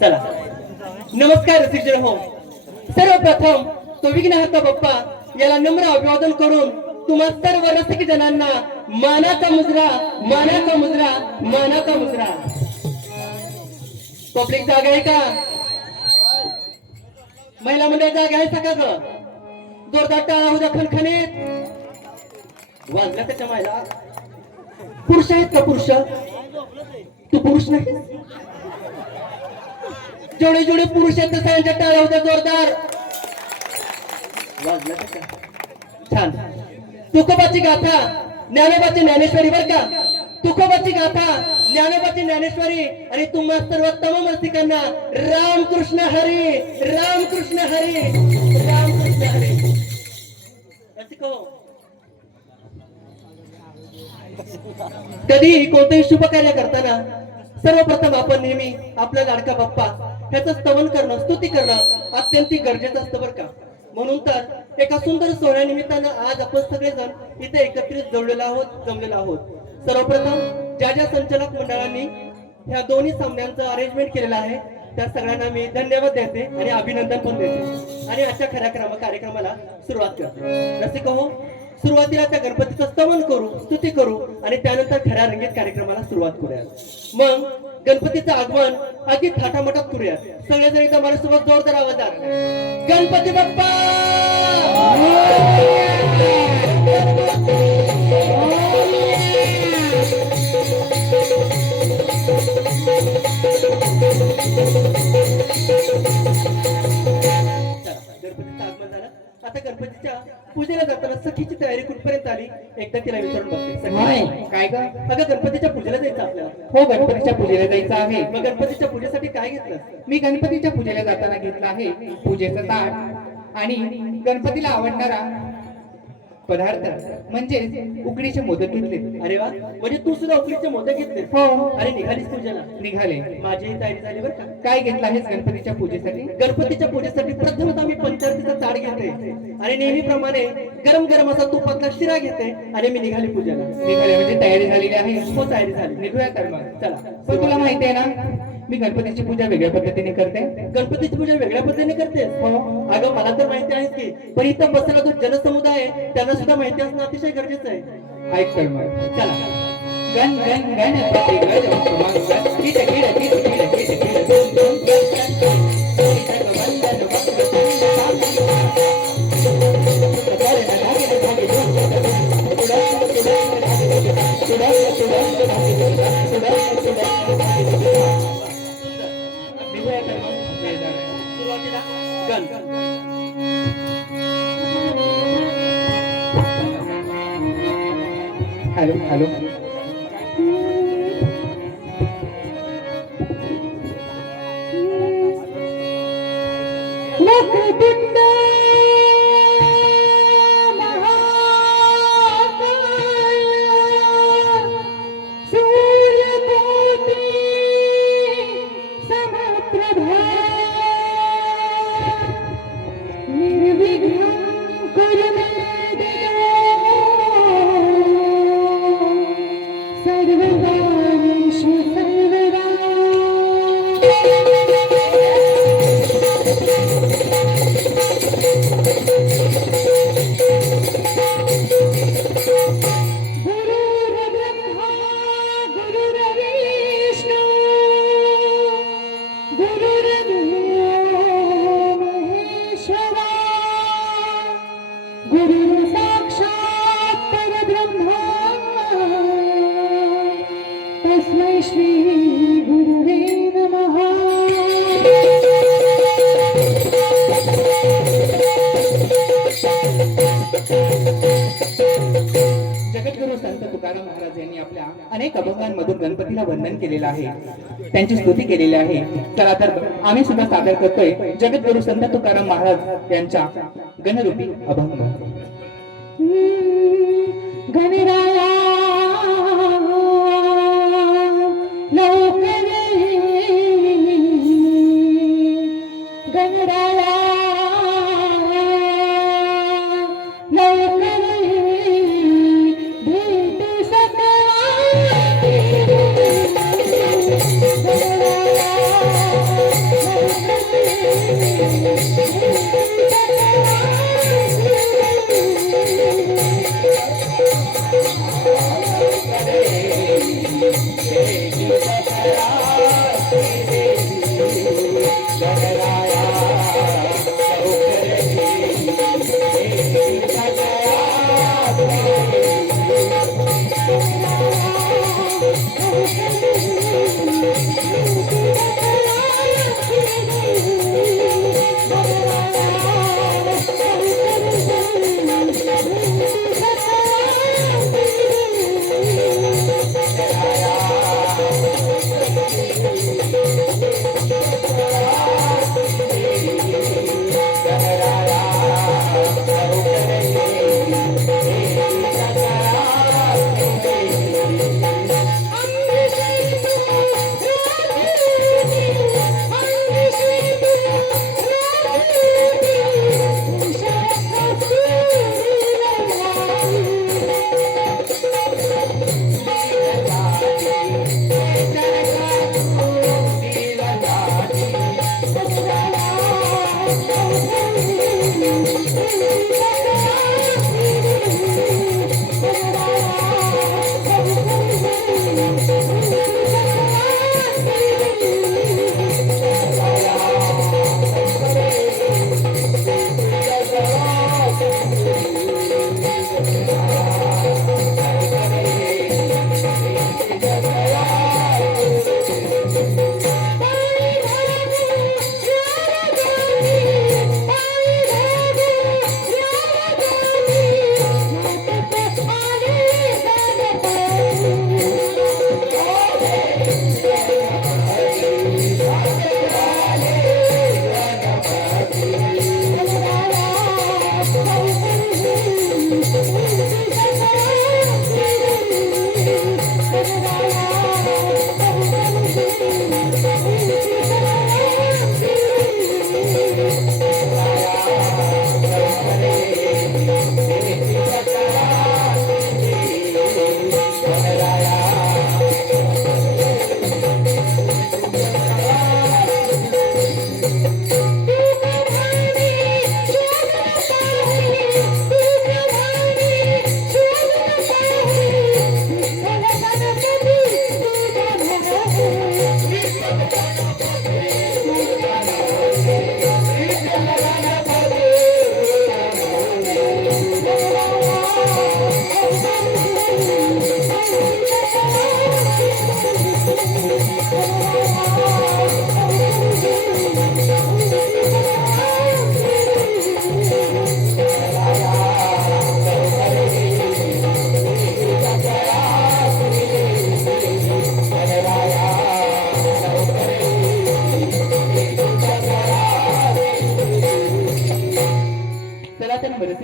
चला नमस्कार रसिकजन हो. सर्वप्रथम तो विघ्नहर्ता बाप्पा याला नम्र अभिवादन करून तुम्हा सर्व रसिक जनांना मानाचा मुजरा मानाचा मुजरा मानाचा मुजरा. पब्लिक जागा आहे का? महिला मंडळ जागा आहे का ग? जोरदार टाळा होता खणखणीत वाजला त्याच्या महिला. पुरुष आहेत का? पुरुष तू पुरुष नाही? जेवढे जेवढे पुरुष आहेत सगळ्यांच्या टाळ्या होत्या जोरदार वाजला त्याच्या. छान. तुकोबाची गाथा ज्ञानोबाची ज्ञानेश्वरी बर का. तुकोबाची गाथा ज्ञानोबाची ज्ञानेश्वरी आणि तुम्हा सर्व तमाम रसिकांना रामकृष्ण हरी रामकृष्ण हरी रामकृष्ण हरी. रसिको कधी कोणतेही शुभ कार्य करताना सर्वप्रथम आपण नेहमी आपला लाडका बाप्पा ह्याचं स्तवन करणं स्तुती करणं अत्यंत गरजेचं असतं बरं का. म्हणून तर एका सुंदर सोहळ्यानिमित्तानं आज आपण सगळेजण इथे एकत्रित जमलेलो आहोत. सर्वप्रथम ज्या ज्या संचालक मंडळांनी ह्या दोन्ही सामन्यांचं अरेंजमेंट केलेलं आहे त्या सगळ्यांना मी धन्यवाद देते आणि अभिनंदन पण देते आणि आजच्या खऱ्या कार्यक्रमाला सुरुवात करते. रसिक हो, सुरुवातीला त्या गणपतीचं स्तवन करू स्तुती करू आणि त्यानंतर खऱ्या रंगीत कार्यक्रमाला सुरुवात करूया. मग गणपतीचं आगमन अगदी थाटामाटात करूया. सगळेजण एकदा माझ्यासोबत जोरदार आवाजात गणपती बाप्पा. गणपतीचं आगमन झालं. आता गणपतीच्या पूजेला जाताना सखीची तयारी कुठपर्यंत आली एकदा तिला विचारून बघते. काय ग? अगं गणपतीच्या पूजेला जायचं आपल्याला. हो, गणपतीच्या पूजेला जायचं आहे. मग गणपतीच्या पूजेसाठी काय घेतलं? मी गणपतीच्या पूजेला जाताना घेतला आहे पूजेचं ताट आणि गणपतीला आवडणारा पदार्थ म्हणजे उकडीचे मोदक घेतले. अरे वा, म्हणजे तू सुद्धा उकडीचे मोदक घेतले? हो. आणि निघालीस पूजेला? निघाले. माझी तयारी झाली बरं का. काय घेतलं आहेस गणपतीच्या पूजेसाठी? गणपतीच्या पूजेसाठी प्रथमच आम्ही पंचारतीचा ताट घेते आणि नेहमीप्रमाणे गरम गरम असा तुपातला शिरा घेते आणि मी निघाली पूजेला. निघाले म्हणजे तयारी झालेली आहे? हो, तयारी झाली. निघूया तर मग. चला. पण तुला माहिती आहे ना मी गणपतीची पूजा वेगळ्या पद्धतीने करते. गणपतीची पूजा वेगळ्या पद्धतीने करते? हो. अगं मला तर माहिती आहे की, पण इथं बसलेला जो जनसमुदाय आहे त्यांना सुद्धा माहिती असणं अतिशय गरजेचं आहे. ऐक तर मग. चला. गण गण गणपती गण kit kit kit kit kit hello hello. Tukaram Maharaj यांनी आपल्या अनेक अभंगांमधून गणपतीला वंदन केलेलं आहे, त्यांची स्तुती केलेली आहे. चला तर आम्ही सुद्धा सादर करतोय जगद्गुरु संत तुकाराम महाराज यांच्या गणरूपी अभंग. गणराया लवकर गणराया लवकर भेट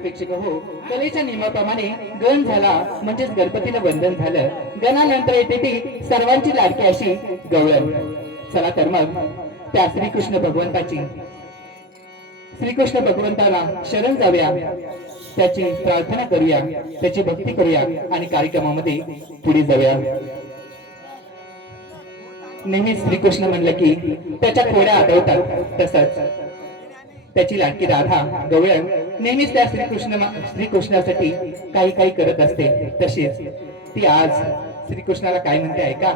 प्रेक्षक हो, कलेच्या नियमाप्रमाणे गण झाला म्हणजेच गणपतीला वंदन झालं. गणानंतर येते ती सर्वांची लाडकी अशी गवळण. चला तर मग त्या श्रीकृष्ण भगवंताला शरण जाऊया, त्याची प्रार्थना करूया, त्याची भक्ती करूया आणि कार्यक्रमामध्ये पुढे जाऊया. नेहमी श्रीकृष्ण म्हणलं की त्याच्या खोड्या आठवतात, तसंच त्याची लाडकी राधा गवळण नेहमीच त्या श्रीकृष्णासाठी काही काही करत असते. तशीच ती आज श्रीकृष्णाला काय म्हणते ऐका.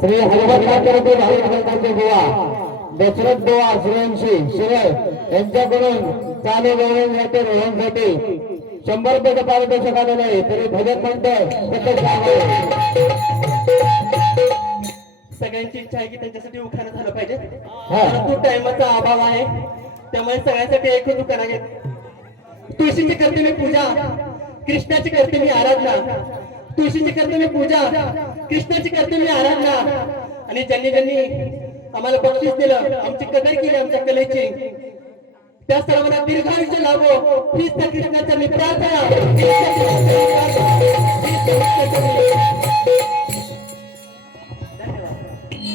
श्री हनुमंत ठाकरे भाविक गोवा दशरथ गोवा सूर्यवंशी शिवाय यांच्याकडून चालू गौरवसाठी रोहनसाठी 100 रुपये पारितोषिक आलेले आहे. तरी भजन मंडळ प्रत्येक सगळ्यांची इच्छा आहे की त्यांच्यासाठी उखाणं झालं पाहिजे, परंतु टाइमचा अभाव आहे, त्यामुळे सगळ्यांसाठी एकच उखाणा घेत. तुळशीची करते मी पूजा, कृष्णाची करते मी आराधना. तुळशीची करते मी पूजा, कृष्णाची करते मी आराधना. आणि ज्यांनी ज्यांनी आम्हाला बक्षीस दिलं, आमची कदर केली आमच्या कलेची, त्या सर्वांना दीर्घायुष्य लाभो हीच त्या कृष्णाच्या मी प्रार्थना.